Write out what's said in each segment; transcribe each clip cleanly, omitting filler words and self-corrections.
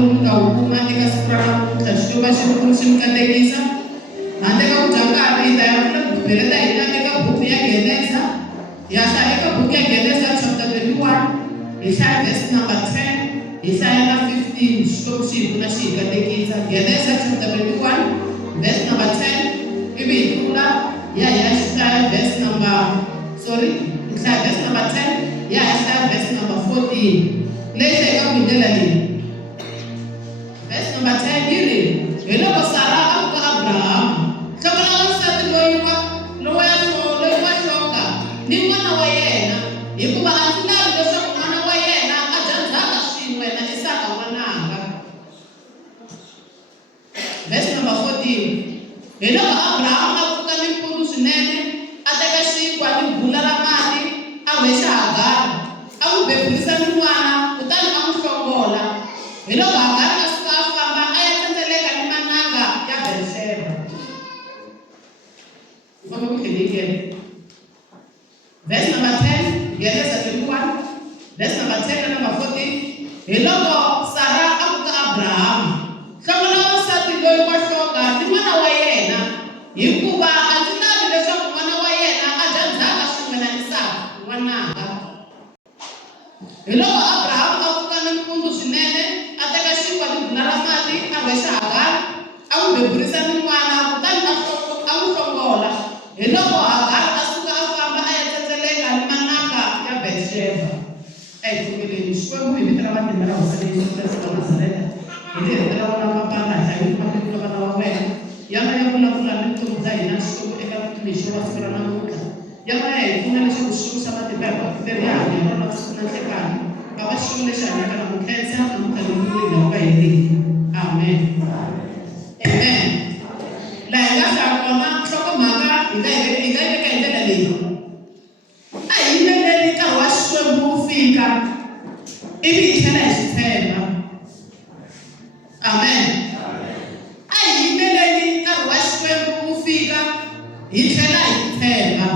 lomu nga huma eka siku ra namuntlha xi va xi ri ku xi mi katekisa. Handle ka ku dya nkarhi hi ta ya pfula bibele ta hina eka buku ya Geneza. Hi ya hlaya eka buku ya Geneza chapter 21 hi hlaya verse number 10 hi hlaya na 15 Xikwembu xi hi pfuna xi hi katekisa. Geneza chapter 21 verse number 10 ivi hi tlula hi ya xi hlaya verse number hi hlaya verse number 10 hi ya hi hlaya verse number 14 leyi hlayeka ku hi ndlela leyi. Verse number 10 yi ri hi loko Sara a ku ka Abrahamu hlongela wansati loyi wa hlonga ni n'wana wa yena hikuva a ndzi lavi leswaku n'wana wa yena a dya ndzhaka swin'we na Isaka n'wananga. Verse number 14 hi loko Abrahamu a pfuka nimpundzu swinene a teka xinkwa ni bula ra mati a wexa Hagari a n'wi bebulisa ni n'wana kutani a n'wi hlongola. Hi loko Hagari a suka a famba a ya tsendeleka ni mananga ya Berisheba. Famba ku khedekeni. Verse number 10 Geneza 21 verse number 10 na number 14 hi loko Sara a ku ka Abrahamu hlongela wansati loyi wa hlonga ni n'wana wa yena hikuva a ndzi lavi leswaku n'wana wa yena a dya ndzhaka swin'we na Isaka n'wananga. Hi loko Abrahamu a pfuka nimpundzu swinene a teka xinkwa ni bula ra mati a wexa Hagari a n'wi bebulisa ni n'wana kutani a n'wi hlongola. Hi loko Hagari a suka a famba a ya tsetseleka ni mananga ya Berisheba. Pfumeleni Xikwembu hi vito ra matimba ra hosi leyi Yesu wa Nazareta hi le hetela vona papala hi hlayi ku vana wa wena yana ya vulavula ni vutomi bya hina Xikwembu eka vutomi lexi wa siku ra namuntlha. Yana ya hi pfuna leswaku xikwembu xa matimba hi bakiteri ya hanya rona siku na nhlekani bava xikwembu lexi hanyaka na mukhensa namuntlha lomuyi nga va heriki. Amen. Amen. Laha hi nga hlaya kona nhlokomhaka hi nga yi veka hi ndlela leyi. A hi yimbelela nkarhi wa Xikwembu wu fika ivi hi tlhela hi xi tshemba. Amen. A hi yimbeleli nkarhi wa Xikwembu wu fika hi tlhela hi tshemba.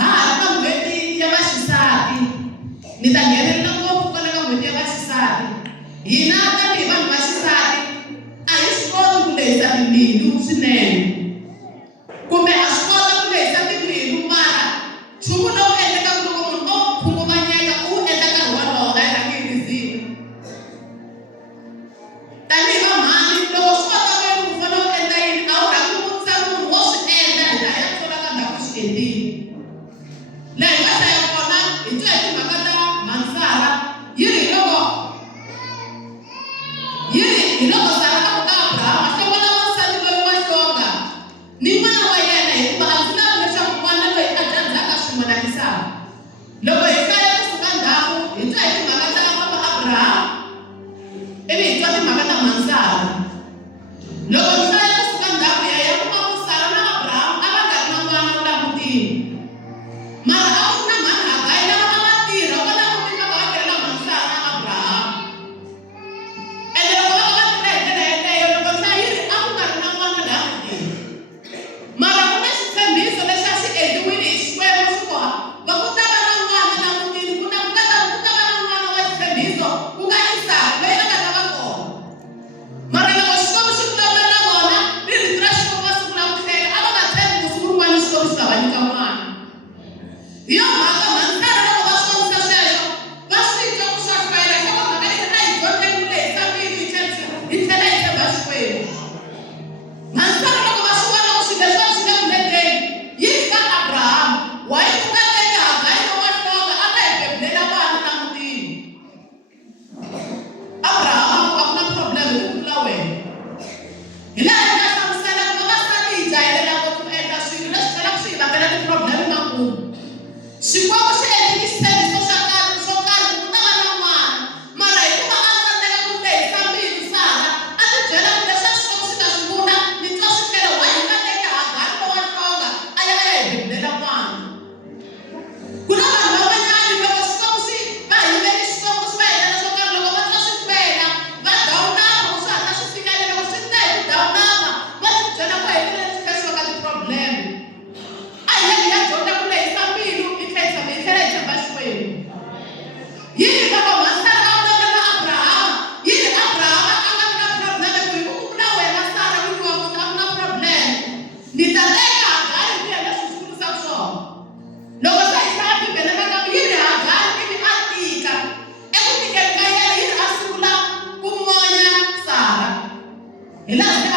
Ha ha ri na n'hweti ya vaxisati ni ta nghenelela ngopfu ka le ka n'hweti ya vaxisati. Hina tanihi vanhu va xisati a hi swi koti ku lehisa timbilu swinene kumbe a swi kota ku lehisa timbilu mara nchumu lowu endlekaka loko munhu o khunguvanyeka u endla nkarhi wolowo a yi rhangi hi tindzimi. Tanihi vamhani loko swi kota ku yini ku fanele u endla yini a wu rhangi ku vutisa munhu wo swi endla hi laha ya tsola ka ndhawu swi endlile. Laha hi nga hlaya kona hi twa hi timhaka ta Sara yi ri hi loko Sara a ku ka Abrahamu a hlongola wansati loyi wa hlonga ni n'wana wa yena hikuva a ndzi lavi leswaku n'wana loyi a dya ndzhaka swin'we na Isaka. Loko hi hlaya kusuka ndhawu hi twa hi timhaka ta papa Abrahamu ivi hi twa timhaka ta Sara. Loko hi hlaya kusuka ndhawu ya kuma ku Sara na Abrahamu a va nga ri na n'wana wu langutini mara a ku na mhani Hagari lava a va tirha va langutini va kha va tirhela Sara na Abrahamu. Ende loko va kha va tirha hi ndlela yeleyo loko nhlayo yi ri a ku nga ri na n'wana laha mutini mara ku na xitshembiso lexi a xi endliwile hi Xikwembu xi ku va ku ta va na n'wana laha mutini ku ta va na n'wana wa xitshembiso ku nga Isaka loyi a nga ta va kona. Mara loko Xikwembu xi vulavula na vona Una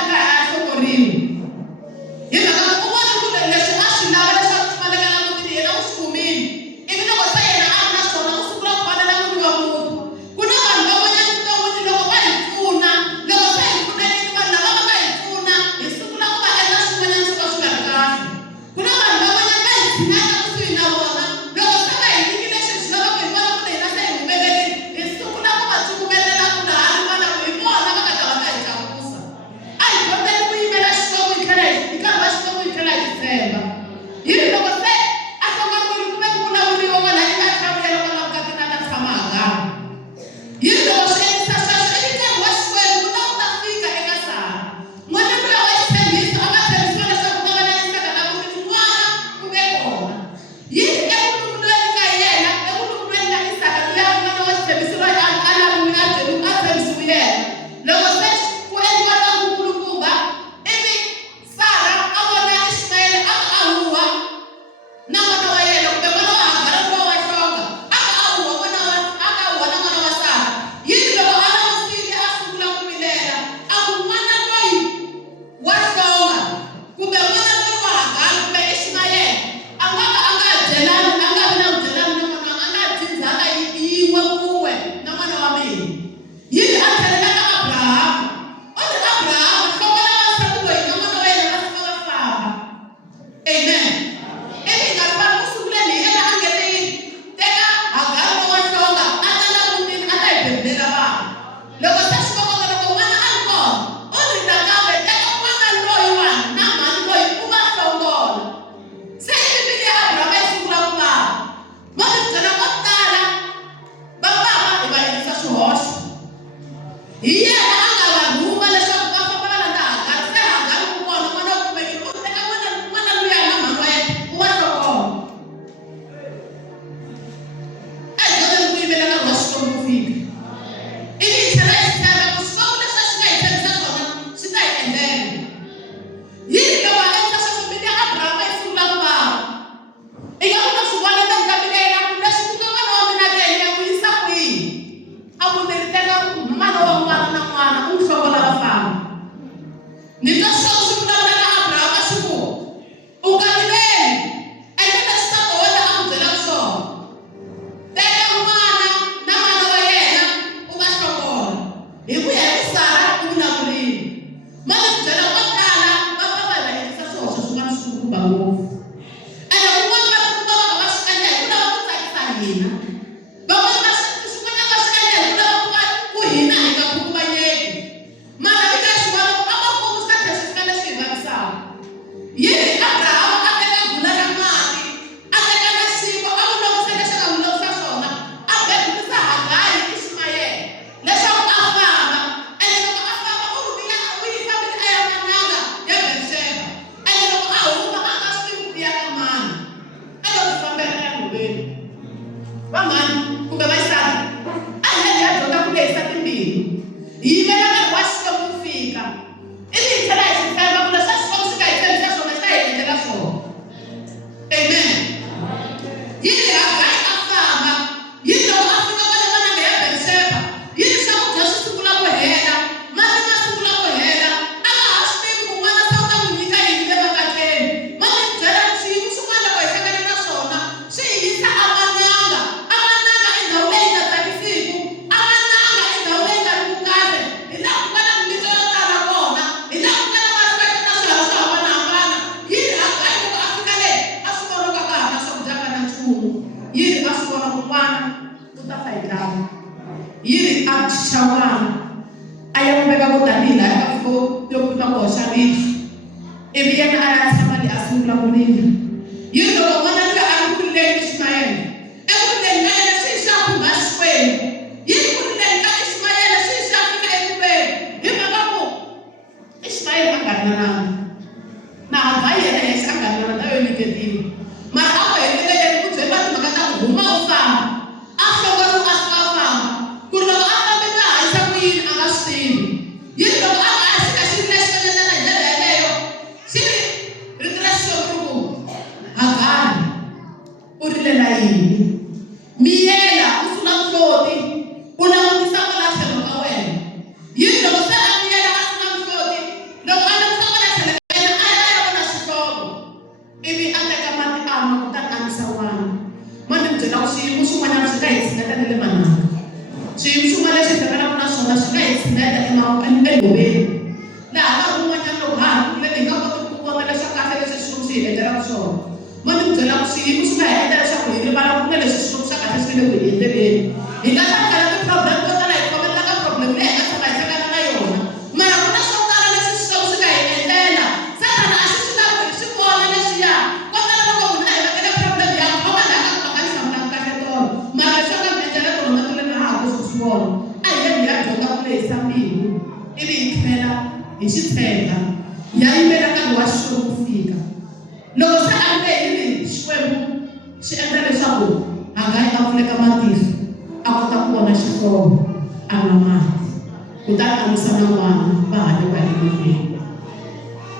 ivi yikhela hi xitshemba ya yimela nkarhi wa xo ku fika. Loko se a ri yini Xikwembu xi endla leswaku a nga yi a pfuleka matihlo a kota ku vona xihlovo a nwa mati kutani a nwisa na n'wana va hanya va emahlweni.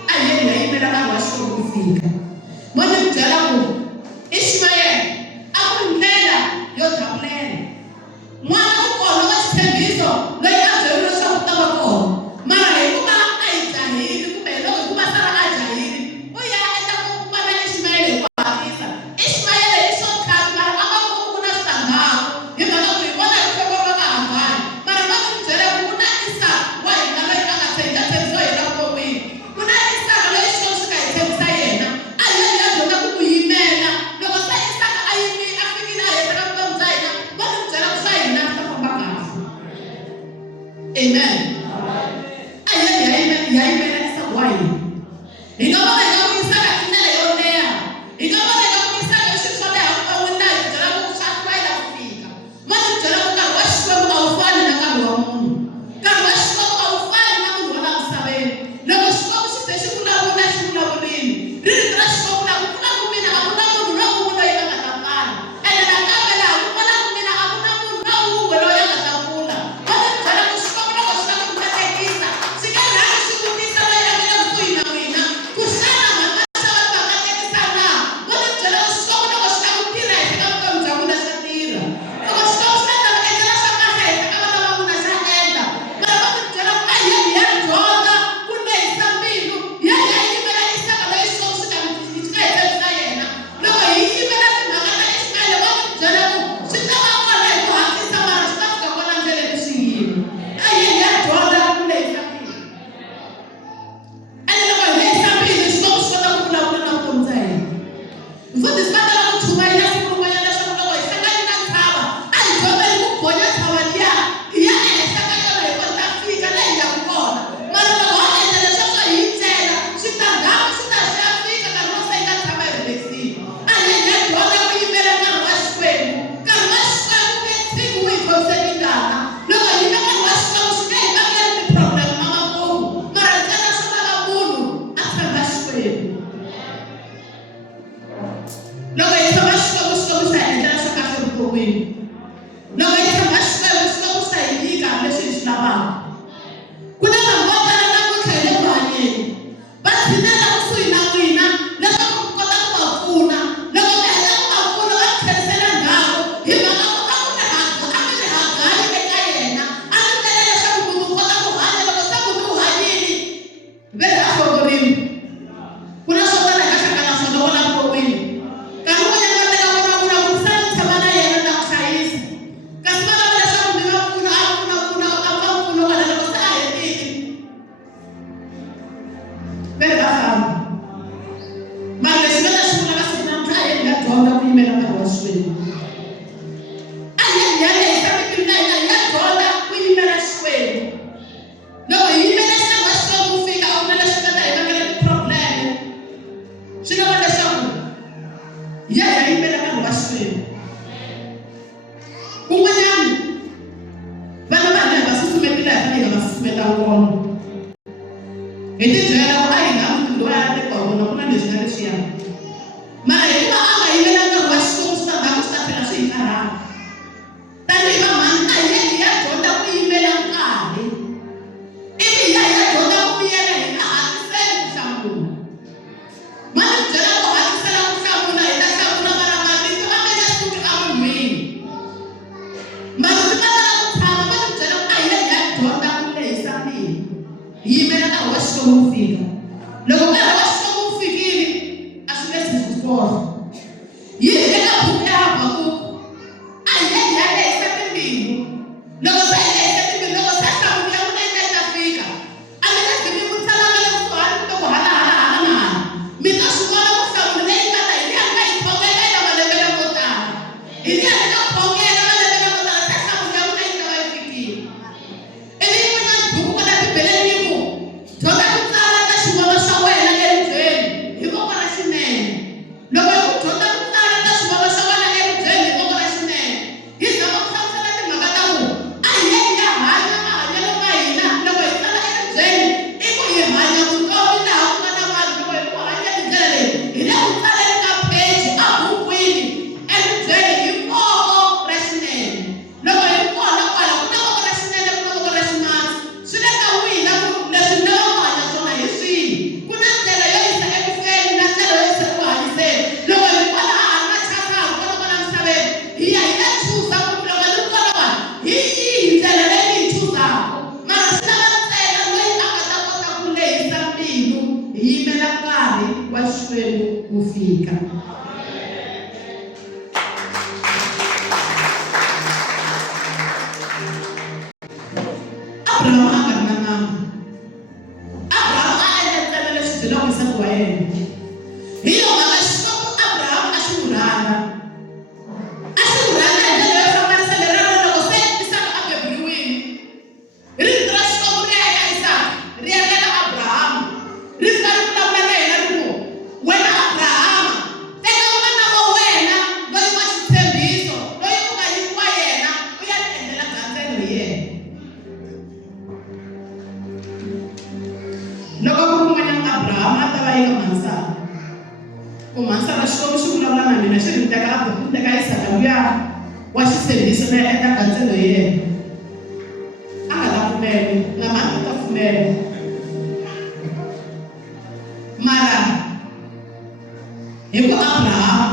A hi yena ya yimela nkarhi wa xo ku fika. Mo ni ku byela ku Ishmayeli a ku ri ndlela yo davulela. N'wana u kona ka xitshembiso loyi a byeriwe leswaku u ta va kona, mara hikuva a hi jahile kumbe loko hikuva Sara a jahile u ya endla ku va na Ishmayeli hi ku hatlisa. Ishmayeli i shortcut mara a nga ku na switandzhaku hi mhaka ku hi vona hi khombo ro ka Hagari, mara va ku byela ku ku na Isaka wa hina loyi a nga tshembisiwa hi la vuton'wini. Ku na Isaka loyi Xikwembu xi nga hi tshembisa yena. A hi yena ya dyondza ku yimela. Loko se Isaka a yimile a fikile a heta ka vutomi bya hina, va ku byela ku swa hina swi ta famba kahle. Amen. A hi yena ya yimela Isaka wa hina. Hi nga vona hi nga ku Isaka i ndlela yo leha. Hi nga vona hi nga ku Isaka i swilo swo leha vuton'wini laha hi byela ku swa hlwela ku fika. Ma ni byela ku nkarhi wa Xikwembu a wu fani na nkarhi wa munhu. Nkarhi wa Xikwembu a wu fani na munhu wa laha misaveni. Loko Xikwembu xi ze xi vulavula xi vulavurile, rito ra Xikwembu laha ku pfulaku mina a ku na munhu lowun'we loyi a nga ta pfala. Ene nakambe laha ku pfalaku mina a ku na munhu lowun'we loyi a nga ta pfula. Ma ni byela ku Xikwembu loko xi lava ku katekisa xi nga rhanga xi vutisa loyi a nga le kusuhi na wena ku xana mhaka xava va katekisa na. Ma ni byela ku Xikwembu loko xi lava ku tirha hi ka vutomi bya n'wina xa tirha. Loko Xikwembu xi ta va endlela swa kahle hi ka vana va n'wina xa endla. Mara ma ni byela ku a hi yeni ya dyondza ku lehisa mbilu, hi yeni ya yimela Isaka loyi Xikwembu xi nga hi tshembisa yena. Loko hi yimela timhaka ta Ishmayeli ma ni byela ku swi ta va kona hi ku hatlisa mara swi ta fika kona ndleleni swi yima. A hi yeni ya dyondza ku lehisa mbilu. Ene loko hi lehisa mbilu Xikwembu xi kota ku vulavula na vutomi bya hina. Mfundhisi va tala ku chumayela siku rin'wanyana leswaku loko hi hlangane na tshava a hi dyondzeni ku gonya tshava liya hi ya ehenhla ka yona hi kota fika laha hi yaka kona. Mara loko ho endla leswaku hi tlela switandzhaku swi ta swi ya fika nkarhi wo se hi nga tshama hi relaxile. A hi yeni ya dyondza ku yimela nkarhi wa Xikwembu. Nkarhi wa Xikwembu nge tshiki wu hi khomisa tingana. Loko hi yimela nkarhi wa Xikwembu swi nge hi vangeli ti-problem na makumu, mara ntsena swi lava munhu a tshemba Xikwembu. Loko hi tshemba Xikwembu, Xikwembu xi ta hi endlela swa kahle vuton'wini. Loko hi tshemba Xikwembu, Xikwembu xi ta hi nyika leswi hi swi lavaka. Ku na vanhu vo tala namuntlha hi le ku hanyeni va tshinela kusuhi na n'wina leswaku mi kota ku va pfuna. Loko mi heta ku va pfuna va tlherisela ndzhaku hi mhaka ku a ku ri Hagari eka yena. A mi ndlela leswaku munhu u kota ku hanya loko se munhu u hanyile ve a hlongorile. Ku na swo tala hi nga hlangana na swona vona vuton'wini. Nkarhi wun'wanyana va teka vona vula ku se ni tshama na yena na ku hlayisa. Kasi va lava leswaku mi va pfuna a va pfuna kwala loko se a hetile. Ve va famba. Mara leswi va ta swi vula ka siku namuntlha a hi yeni ya dyondza ku yimela nkarhi wa Xikwembu. A hi yeni ya lehisa mbilu na hina hi ya dyondza ku yimela Xikwembu. Loko hi yimela nkarhi wa Xikwembu wu fika a ku na leswi nga ta hi vangela ti-problem. Swi lava leswaku hi ya yimela nkarhi wa Xikwembu. Kun'wanyana vana va hina hi va susumetile hi fanele hi nga va susumeta ngoma. Hi ti byela ku a hi nga munhu loyi a tekiwa hi vona ku na leswi na leswiyani. Mara hikuva a nga yimela nkarhi wa Xikwembu switandzhaku swi ta tlhela swi hi karhala. Tanihi va mhani a hi yeni hi ya dyondza ku yimela nkarhi. Ivi hi ya dyondza ku vuyela hi nga hatliseli ku hlamula. Ma ni byela ku hatlisela ku hlamula hi ta hlamula mara mavito ma nga suki emunhwini. Mavito ma tala ku tshama. Ma ni byela ku a hi yeni hi ya dyondza ku lehisa mbilu hi yimela nkarhi wa Xikwembu wu fika. Loko nkarhi wa Xikwembu wu fikile a swi nge si swi kona. Yi hi eka buku ya Habakuku a hi yeni hi ya lehisa timbilu. Loko se hi lehisa timbilu, loko se nhlamulo ya n'wina yi ta yi ta fika a mi nge zi mi vutiselana le kusuhani kumbe ku hala na hala. Mi ta swi vona ku nhlamulo leyi nga ta hi liya nga hi khongela eka malembe lamo tala. Hi liya hi nga khongela malembe lamo tala se nhlamulo ya n'wina yi ta va yi fikile. Ivi yi n'wina buku ka Bibeleni yi ku dyondza ku tsala ka xivono xa wena Xikwembu wu fika. Abraham a nga ri na nandzu. Abraham a endla leswi byi lwisaka wa yena. Hi yona mhaka Xikwembu Abraham a xi n'wi rhandza. A xi n'wi rhandza hi ndlela yo hlanganisa leri loko se Isaka a beburiwile. Rito ra Xikwembu ri ya eka Isaka, ri ya eka Abraham. Ri fika ri vulavula na yena ri ku, wena Abraham, teka n'wana wa wena loyi wa xitshembiso, loyi u nga nyikiwa yena, u ya ti endlela gandzelo hi yena. Loko ku ri n'wanyana Abraham a ta va eka Mansala. Ku Mansala Xikwembu xi vulavula na mina xi ri teka Isaka luya wa xitshembiso na ya endla gandzelo hi yena. A nga ta pfumela, na mhani u ta pfumela. Mara hi ku Abraham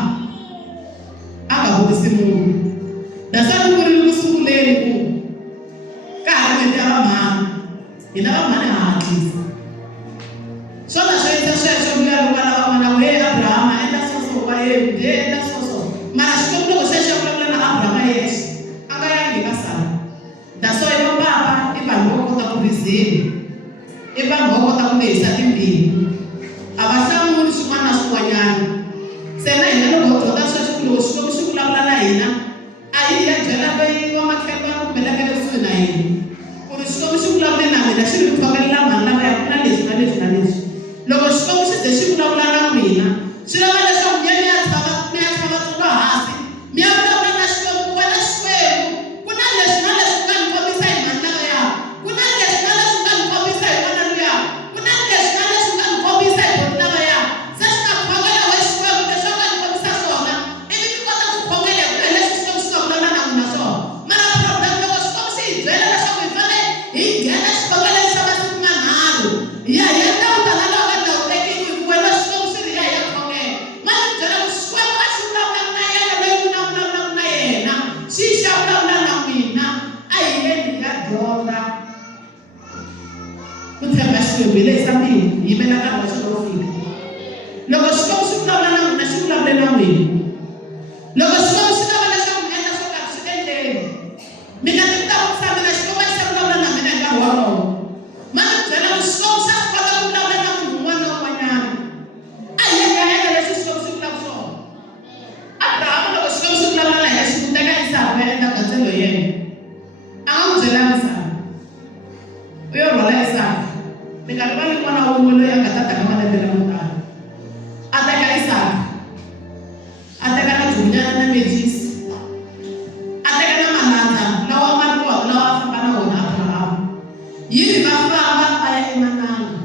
a nga vutisi munhu. Dasani ku ri ku sunguleni ku ka ha ri n'hweti ya vamhani, hina vamhani ha hatlisa. Swona swo endla sweswo luya loko a lava n'wana ku, Abraham a endla sweswo wa yena, endla sweswo. Mara Xikwembu loko se xi vulavula na Abraham a yexe, a nga yangi ka Sara. That's why papa i vanhu vo kota ku rizila, i vanhu vo kota ku lehisa timbilu, a va hlamuli swin'wana na swin'wanyana. Se na hina loko hi dyondza sweswo loko Xikwembu xi vulavula na hina, a hi ya byela va makhelwani kumbe la ka le kusuhi na hina ku ri Xikwembu xi vulavule na mina xi ri thokelela mhani lavaya ku na leswi na leswi na leswi. Loko Xikwembu xi ze xi vulavula na n'wina, swi lava leswaku mi ya tshama tsolo hansi, mi ya vulavula na Xikwembu, wena Xikwembu ku na leswi na leswi nga ni kombisa hi mhani lavaya, ku na leswi na leswi nga ni kombisa hi n'wana luya, ku na leswi na leswi nga ni kombisa hi boti lavaya. Se swi ta khongela we Xikwembu leswi nga ni kombisa swona, ivi mi kota ku khongela hi ku ya leswi Xikwembu xi nga vulavula na n'wina swona. Mara problem loko Xikwembu xi hi byela leswaku hi fanele hi nghena xikhongelweni xa masiku manharhu, hi ya hi endla vutana lawa nga ndhawutekiki hi ku wena Xikwembu xi ri ya hi ya khongela. Ma ni byela ku Xikwembu a xi vulavula na yena loyi ku na vulavulaka na yena, xi xa vulavula na n'wina. A hi yeni hi ya dyondza ku tshemba Xikwembu, hi lehisa mbilu, hi yimela nkarhi wa xona wo fika. Loko Xikwembu xi vulavula na n'wina, xi vulavule na n'wina. Loko Xikwembu xi lava leswaku mi endla swo karhi, swi endleni. Mi nga ti vutisa mina Xikwembu xi vulavula na mina hi nkarhi wolowo. Ma ni byela ku Xikwembu xa swi kota ku vulavula na munhu un'wana na un'wanyana. A hi ya endla leswi Xikwembu xi vulaka swona. Abraham loko Xikwembu xi vulavula na yena, xi n'wi teka Isaka va endla gandzelo hi yena. A nga n'wi byelanga Isaka, u yo rhwala Isaka. Mi nga rivali n'wana wun'we loyi a nga ta taka malembe lamo tala. A teka Isaka, a teka na Junyana na Mejisi, a teka na Malandza lawa ma ri kona lawa a famba na wona Abraham. Yini va famba va ya emananga.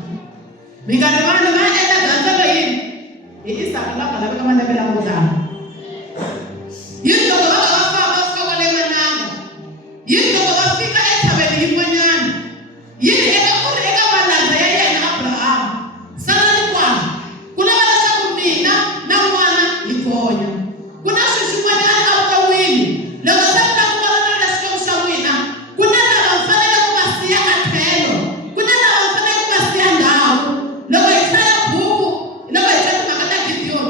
Mi nga rivali va endla gandzelo yini hi Isaka lawa nga laveka malembe lamo tala. Yini loko va famba va fika kwale mananga, yini loko va fika entshaveni yin'wanyana, yini eka ku ri eka malandza ya yena Abraham sala ni kwana ku lava leswaku mina na n'wana hi gonya. Ku na swilo swin'wanyana evuton'wini loko se mi ta vulavula na Xikwembu xa n'wina, ku na lava mi fanele ku va siya a tlhelo, ku na lava mi fanele ku va siya ndhawu. Loko hi hlaya buku, loko hi hlaya timhaka ta Gideon,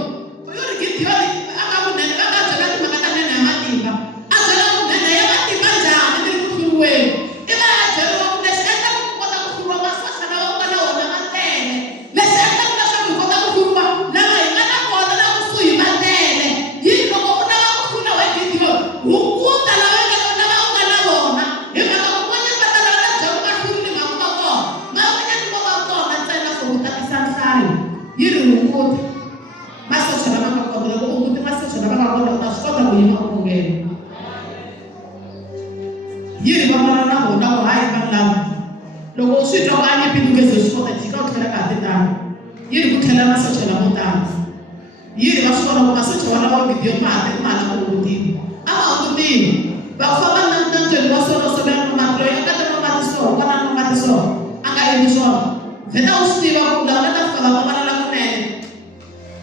u yo ri Gideon a nga munene va nga byela timhaka ta nene ya matimba, a byela ku nene ya matimba njhani ni ri ku hluriweni. I va ya byeriwa ku lexi endlaka ku kota ku hluriwa masocha lawa ku nga na wona ma tele, lexi endlaka leswaku hi kota ku hluriwa lava hi nga na kona la kusuhi ma tele. Yini loko u lava ku hlula we Gideon, hunguta lava u nga na vona, hi mhaka ku van'wanyana va tala va byela ku nga hlurili mhaka va kona, van'wanyana vo va kona ntsena for ku tatisa nhlayo. Yi ri hunguta masocha lama nga kona. Loko u hunguti masocha lama nga kona, u ta swi kota ku yima u khongela. Yi ri va vona na vona ku hayi vanhu lava loko u swi twa ku a nyepini u nge ze swi kota jika u tlhela ka ha ti tani. Yi ri ku tlhela masocha lamo tala. Yi ri va swi vona ku masocha wa lava Gideon ma ha la ku hungutiwa. A ma hungutiwi. Va ku famba na ntsweni wa swona swo vela mati loyi a nga ta nwa mati so, n'wana a nwa mati so, a nga endli swona. Vheta u swi tiva ku lava nga ta fika va pfumalala kunene,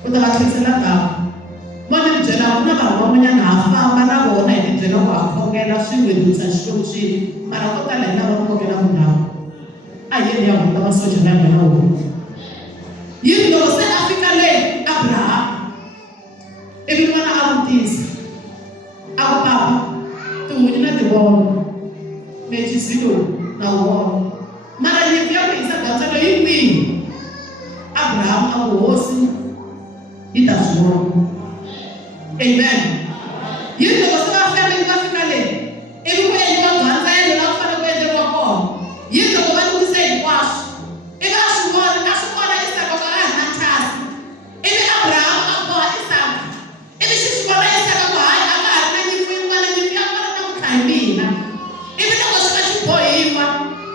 u ta va tlherisela ndzhaku. Ma ni byela ku na vanhu van'wanyana ha famba na vona hi ti byela ku ha khongela swin'wedutsa Xikwembu swilo, mara ko tala hi lava khongela vunharhu. A hi yeni ya hunguta masocha lama ya wona. Yini loko se a fika le a ivi n'wana a vutisa a ku papa tin'hwini na tivona mechisi lowu na wona mara nyimpi ya ku hisa gandzelo yi kwihi? Abrahamu a ku hosi yi ta swi vona. Amen. Yi loko se va family va fika le ivi ku endliwa gandzelo la ku fanele ku endleriwa kona yi loko va lungise hinkwaswo ivi a swi vona Isaka ka a ha ri na thasi ivi Abrahamu a boha Isaka ivi xi swi vona Isaka ku hayi a nga ha ri na nyimpi yin'wana nyimpi ya kona namuntlha hi mina ivi loko xi va xi bohiwa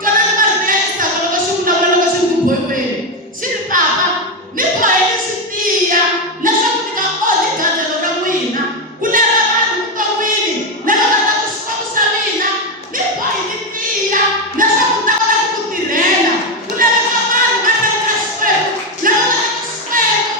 twanani marito ya Isaka loko xi vulavula loko xi ri ku bohiweni xi ri papa ni boheni swi tiya leswaku ni nga onhi gandzelo ra n'wina ku lava vanhu vuton'wini lava nga ta ku xikwembu xa mina ni bohi ni tiya leswaku ni ta kota ku tirhela ku laveka vanhu va tlanga ka xikwembu lava nga ta ku xikwembu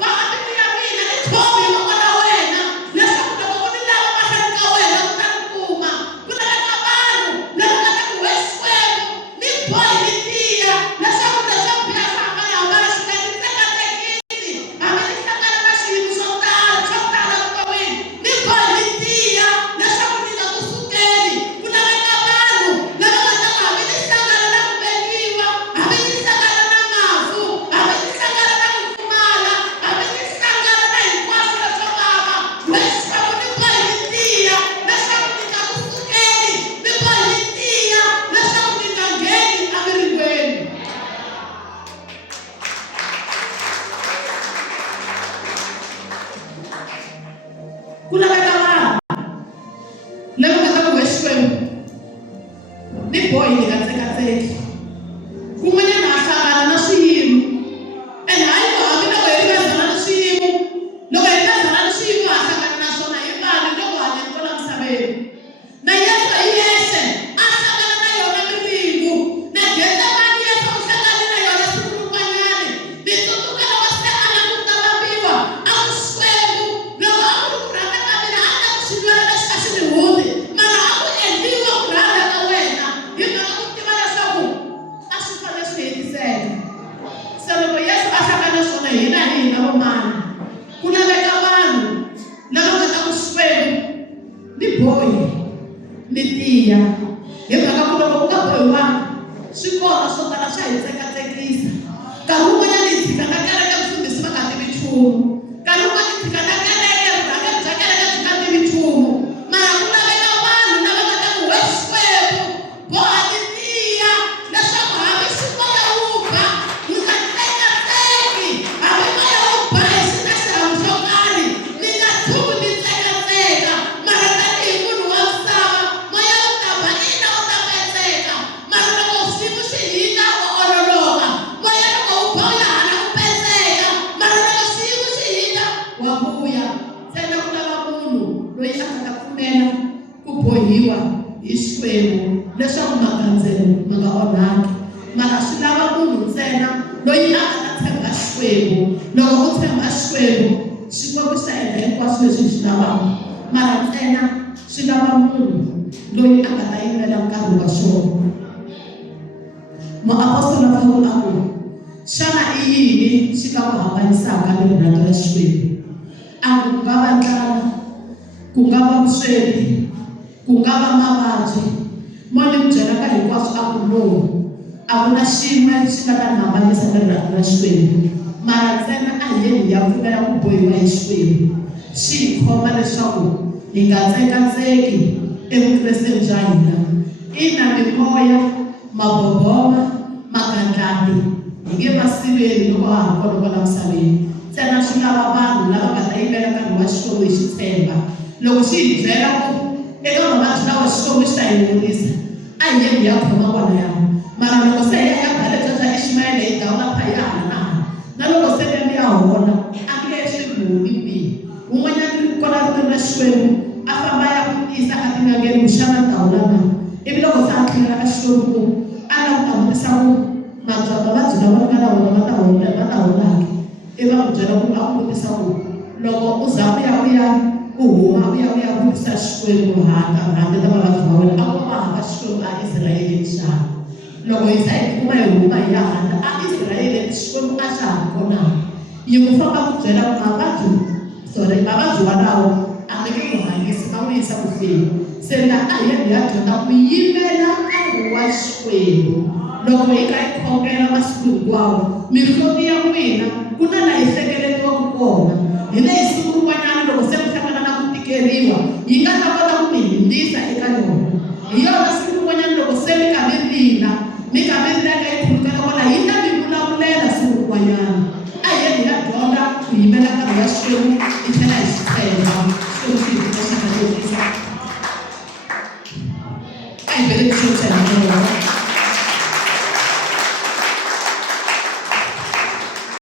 va mbilu ya mina ni thomi hi voko ra wena leswaku loko u ni lava mahlweni ka wena u ta ni kuma ku laveka vanhu lava nga ta ku we xikwembu ni bohi ni tiya leswaku leswo biha swo hambanahambana swi nga ni tsekatsekisi hambi ni hlangana na xiyimo xo tala vuton'wini ni bohi ni tiya leswaku ni nga ku sukeli ku laveka vanhu lava nga ta ku hambi ni hlangana na ku vekiwa hambi ni hlangana na mafu hambi ni hlangana na ku pfumala hambi ni hlangana na hinkwaswo leswo vava we xikwembu ni bohi ni tiya leswaku ni nga ku sukeli ni bohi ni tiya leswaku ni nga ngheni emirini. Ku laveka vanhu lava nga ta ku we xikwembu ni bohi ni nga tsekatseki kun'wanyana a hlangana na swiyimo and hayi ku hambi loko hi ri vazana ni swiyimo loko hi vazana ni swiyimo ha hlangana na swona hi vanhu loko hanya kwala misaveni na Yesu hi yexe a hlangana na yona miringu na Getsemani Yesu u hlangane na yona siku rin'wanyani ni tsundzuka loko se a languta vambiwa a ku xikwembu loko a ku ri ku rhandza ka mina a nga ku xi lwela lexi a xi ni hundzi mara a ku endliwa ku rhandza ka wena hi mhaka ku tiva leswaku a swi fanele swi hetiseka. Se loko Yesu a hlangana swona hina hi hina vo mani ku laveka vanhu lava nga ta ku xikwembu ni bohi ni tiya hi mhaka ku loko u nga bohiwanga swi kona swo tala swa hi tsekatsekisa nkarhi wun'wanyana hi tshika na kereke mfundhisi va nga tivi nchumu nkarhi wun'wana hi tshika na kereke vurhangeri bya kereke byi nga tivi nchumu mara ku laveka vanhu lava nga ta ku we xikwembu boha ni tiya leswaku hambi ximoya wu ba wu nga tsekatseki hambi moya wu ba hi xina xihangu xo karhi ni nga tshuki ni tsekatseka mara tanihi munhu wa misava moya wu ta ba ina u ta petseka mara loko xiyimo xi hina u ololoka moya loko wu ba u ya hala u petseka mara loko xiyimo xi hina wa vuya ntsena ku lava munhu loyi a nga ta pfumela ku bohiwa hi xikwembu leswaku magandzelo ma nga onhaki mara swi lava munhu ntsena loyi a nga ta tshemba xikwembu loko u tshemba xikwembu xikwembu xi ta endla hinkwaswo leswi hi swi lavaka mara ntsena swi lava munhu loyi a nga ta yimela nkarhi wa xona. Muapostolo Pawulo a ku xana i yini xi nga ku hambanisaka ni rirhandzu ra xikwembu? A ku nga va ndlala ku nga va vusweti ku nga va mavabyi mo ni mi byela ka hinkwaswo a ku lowu a ku na xin'we xi nga ta ni hambanisa ni rirhandzu ra xikwembu mara ntsena a hi yeni hi ya pfumela ku bohiwa hi xikwembu xi hi khoma leswaku hi nga tsekatseki evukresteni bya hina ina mimoya maboboma magandlati hi nge masiveli loko ha ha kona kwala misaveni ntsena swi lava vanhu lava nga ta yimela nkarhi wa xikwembu hi xi tshemba loko xi hi byela ku eka mavabyi lawa xikwembu xi ta hi horisa a hi yeni hi ya khoma kona yawo mara loko se hi ya ya balebya bya Ishimayele hi dawula pha hi ya hala na hala na loko se lembe ya hola a nge xibuni kwihi un'wanyana ri kona ririmi ra xikwembu a famba ya ku tisa a tin'angeni ku xana dawula na ivi loko se a tlhelela ka xikwembu a lava ku ta vutisa ku mavabyi lawa ni nga na wona va ta holaki ivi va ku byela ku a ku vutisa ku loko u za u ya u huma u ya vutisa xikwembu handle ta mavabyi ma wena a ku va hava xikwembu a Israyeli xana loko hi za hi kuma hi huma hi ya handle a Israyeli xikwembu a xa ha kona yi ku famba ku byela ku mavabyi So the Baba Juanao, and the king of my niece, how is a thing? Send that I am here to help me, Yimena, and wash way. No way I conquer a school. Wow, Micodia Wina, Kuna is second to in a school one hundred or 7 Riva. You got about a win, this I can. You are a school 100 or 7 Cabina, make a bit like I could get what I hit up in a school one. I am here to order, we better have a show, it's a nice I believe